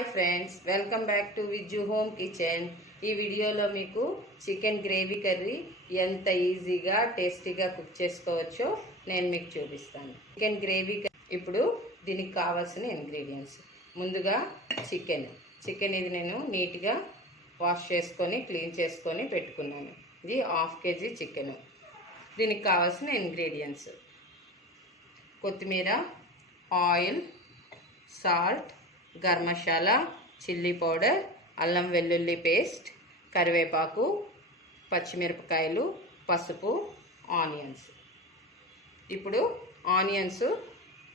Hi friends, welcome back to Vijju home kitchen. ఈ వీడియోలో మీకు చికెన్ గ్రేవీ కర్రీ ఎంత ఈజీగా టేస్టీగా కుక్ చేసుకోవచ్చో నేను మీకు చూపిస్తాను. చికెన్ గ్రేవీ ఇప్పుడు దీనికి కావాల్సిన ఇంగ్రీడియంట్స్, ముందుగా చికెన్ ఇది నేను నీట్గా వాష్ చేసుకొని క్లీన్ చేసుకొని పెట్టుకున్నాను. ఇది 1/2 kg చికెన్. దీనికి కావాల్సిన ఇంగ్రీడియంట్స్: కొత్తిమీర, oil, salt, garam masala, chilli powder, అల్లం వెల్లుల్లి పేస్ట్, కరివేపాకు, పచ్చిమిరపకాయలు, పసుపు, ఆనియన్స్. ఇప్పుడు ఆనియన్స్,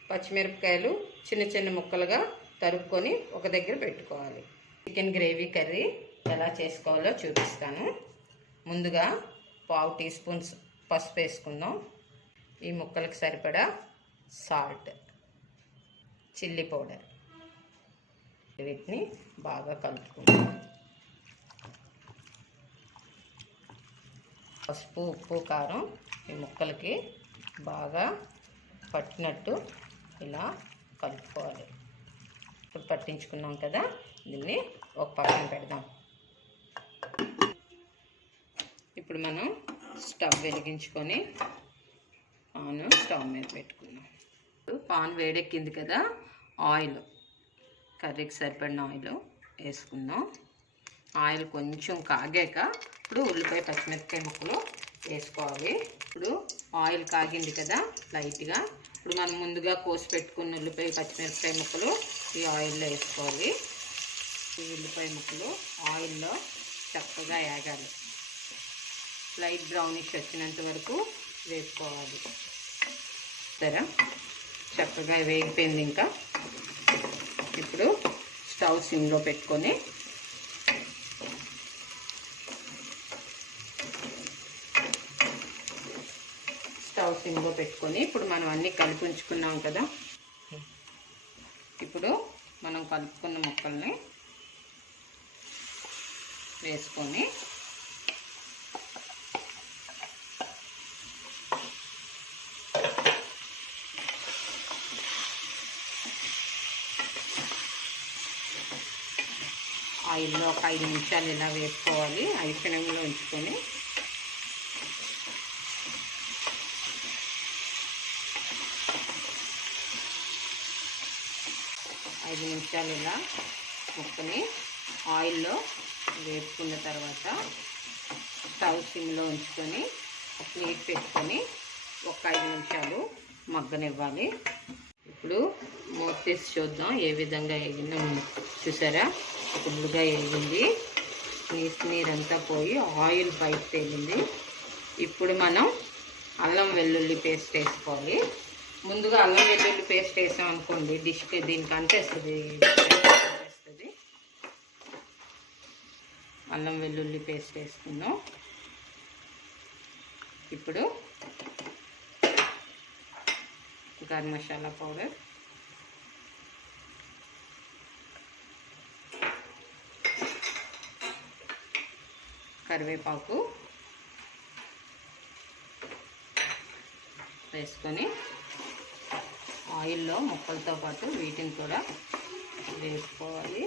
పచ్చిమిరపకాయలు చిన్న చిన్న ముక్కలుగా తరుక్కొని ఒక దగ్గర పెట్టుకోవాలి. చికెన్ గ్రేవీ కర్రీ ఎలా చేసుకోవాలో చూపిస్తాను. ముందుగా 1/2 టీ స్పూన్స్ పసుపు వేసుకుందాం. ఈ ముక్కలకు సరిపడా సాల్ట్, చిల్లీ పౌడర్, వీటిని బాగా కలుపుకుందాం. పసుపు, ఉప్పు, కారం ఈ ముక్కలకి బాగా పట్టినట్టు ఇలా కలుపుకోవాలి. ఇప్పుడు పట్టించుకున్నాం కదా, దీన్ని ఒక పక్కన పెడదాం. ఇప్పుడు మనం స్టవ్ వెలిగించుకొని స్టవ్ మీద పెట్టుకున్నాం. పాన్ వేడెక్కింది కదా, ఆయిల్, కర్రీకి సరిపడిన ఆయిల్ వేసుకుందాం. ఆయిల్ కొంచెం కాగాక ఇప్పుడు ఉల్లిపాయ, పచ్చిమిరపకాయ ముక్కలు వేసుకోవాలి. ఇప్పుడు ఆయిల్ కాగింది కదా లైట్గా, ఇప్పుడు మనం ముందుగా కోసి పెట్టుకున్న ఉల్లిపాయ, పచ్చిమిరపకాయ ముక్కలు ఈ ఆయిల్లో వేసుకోవాలి. ఈ ఉల్లిపాయ ముక్కలు ఆయిల్లో చక్కగా వేగాలి. లైట్ బ్రౌనిష్ వచ్చినంత వరకు వేసుకోవాలి. సరే, చక్కగా వేగిపోయింది. ఇంకా ఇప్పుడు స్టవ్ సిమ్లో పెట్టుకొని ఇప్పుడు మనం అన్నీ కలిపి ఉంచుకున్నాం కదా, ఇప్పుడు మనం కలుపుకున్న ముక్కల్ని వేసుకొని ఆయిల్లో ఒక 5 నిమిషాలు ఇలా వేసుకోవాలి. ఐఫ్లేమ్లో ఉంచుకొని ఇలా ముక్కని ఆయిల్లో వేసుకున్న తర్వాత స్టవ్ సిమ్లో ఉంచుకొని ప్లేట్ పెట్టుకొని ఒక 5 నిమిషాలు మగ్గనివ్వాలి. ఇప్పుడు మూత తీసి చూద్దాం ఏ విధంగా వేగిందో. చూసారా, ఫుల్గా వేగింది. నీరంతా పోయి ఆయిల్ బయట తేలింది. ఇప్పుడు మనం అల్లం వెల్లుల్లి పేస్ట్ వేసుకోవాలి. ముందుగా అల్లం వెల్లుల్లి పేస్ట్ వేసామనుకోండి, డిష్కి దీనికి అంటేస్తుంది. అల్లం వెల్లుల్లి పేస్ట్ వేసుకుందాం. ఇప్పుడు గరం మసాలా పౌడర్, కరివేపాకు వేసుకొని ఆయిల్లో ముక్కలతో పాటు వీటిని కూడా వేసుకోవాలి.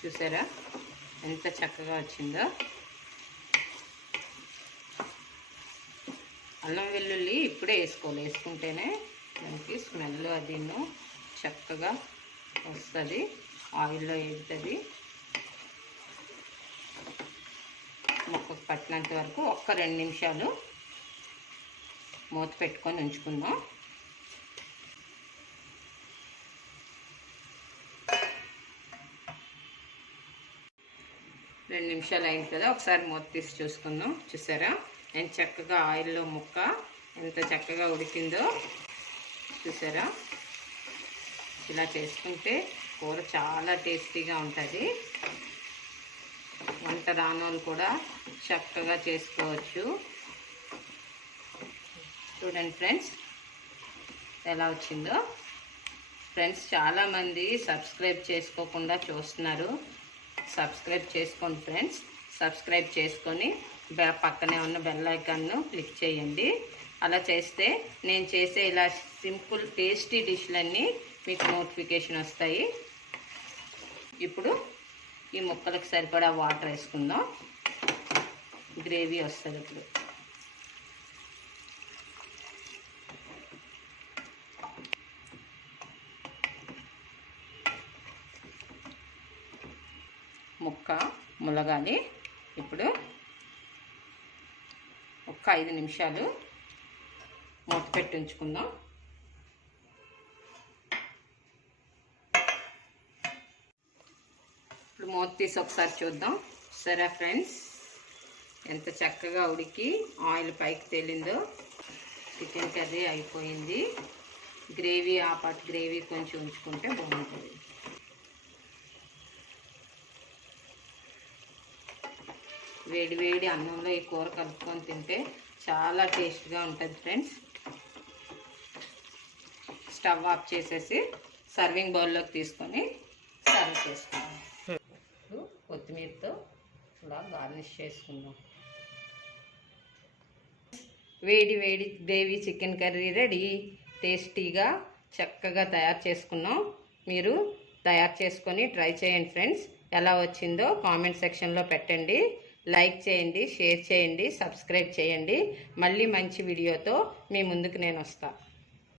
చూసారా ఎంత చక్కగా వచ్చిందో. అల్లం వెల్లుల్లి ఇప్పుడే వేసుకోవాలి, వేసుకుంటేనే దానికి స్మెల్ అదిను చక్కగా వస్తుంది, ఆయిల్లో వేగుతుంది. ముక్కకు పట్టినంత వరకు ఒక్క 2 నిమిషాలు మూత పెట్టుకొని ఉంచుకుందాం. రెండు నిమిషాలు అయింది కదా, ఒకసారి మూత తీసి చూసుకుందాం. చూసారా ఎంత చక్కగా ఆయిల్లో ముక్క ఎంత చక్కగా ఉడికిందో. చూసారా, ఇలా చేసుకుంటే కూర చాలా టేస్టీగా ఉంటుంది. వంట రానోళ్ళు కూడా చక్కగా చేసుకోవచ్చు. చూడండి ఫ్రెండ్స్ ఎలా వచ్చిందో. ఫ్రెండ్స్, చాలామంది సబ్స్క్రైబ్ చేసుకోకుండా చూస్తున్నారు. సబ్స్క్రైబ్ చేసుకోండి ఫ్రెండ్స్. సబ్స్క్రైబ్ చేసుకొని పక్కనే ఉన్న బెల్ ఐకాన్ను క్లిక్ చేయండి. అలా చేస్తే నేను చేసే ఇలా సింపుల్ టేస్టీ డిష్లన్నీ మీకు నోటిఫికేషన్ వస్తాయి. ఇప్పుడు ఈ ముక్కలకు సరిపడా వాటర్ వేసుకుందాం. గ్రేవీ వస్తుంది ఇప్పుడు. ముక్క ములగాలి. ఇప్పుడు ఒక 5 నిమిషాలు మూత పెట్టి ఉంచుకుందాం. ఇప్పుడు మూత తీసి ఒకసారి చూద్దాం. సరే ఫ్రెండ్స్, ఎంత చక్కగా ఉడికి ఆయిల్ పైకి తేలిందో. చికెన్ కర్రీ అయిపోయింది. గ్రేవీ ఆ పాటు గ్రేవీ కొంచెం ఉంచుకుంటే బాగుంటుంది. వేడి వేడి అన్నంలో ఈ కూర కలుపుకొని తింటే చాలా టేస్ట్గా ఉంటుంది ఫ్రెండ్స్. స్టవ్ ఆఫ్ చేసేసి సర్వింగ్ బౌల్లోకి తీసుకొని సర్వ్ చేసుకుందాం. ఇప్పుడు కొత్తిమీరతో ఇలా గార్నిష్ చేసుకుందాం. వేడి వేడి గ్రేవీ చికెన్ కర్రీ రెడీ. టేస్టీగా చక్కగా తయారు చేసుకున్నాం. మీరు తయారు చేసుకొని ట్రై చేయండి ఫ్రెండ్స్. ఎలా వచ్చిందో కామెంట్ సెక్షన్లో పెట్టండి. లైక్ చేయండి, షేర్ చేయండి, సబ్స్క్రైబ్ చేయండి. మళ్ళీ మంచి వీడియోతో మీ ముందుకు నేను వస్తాను.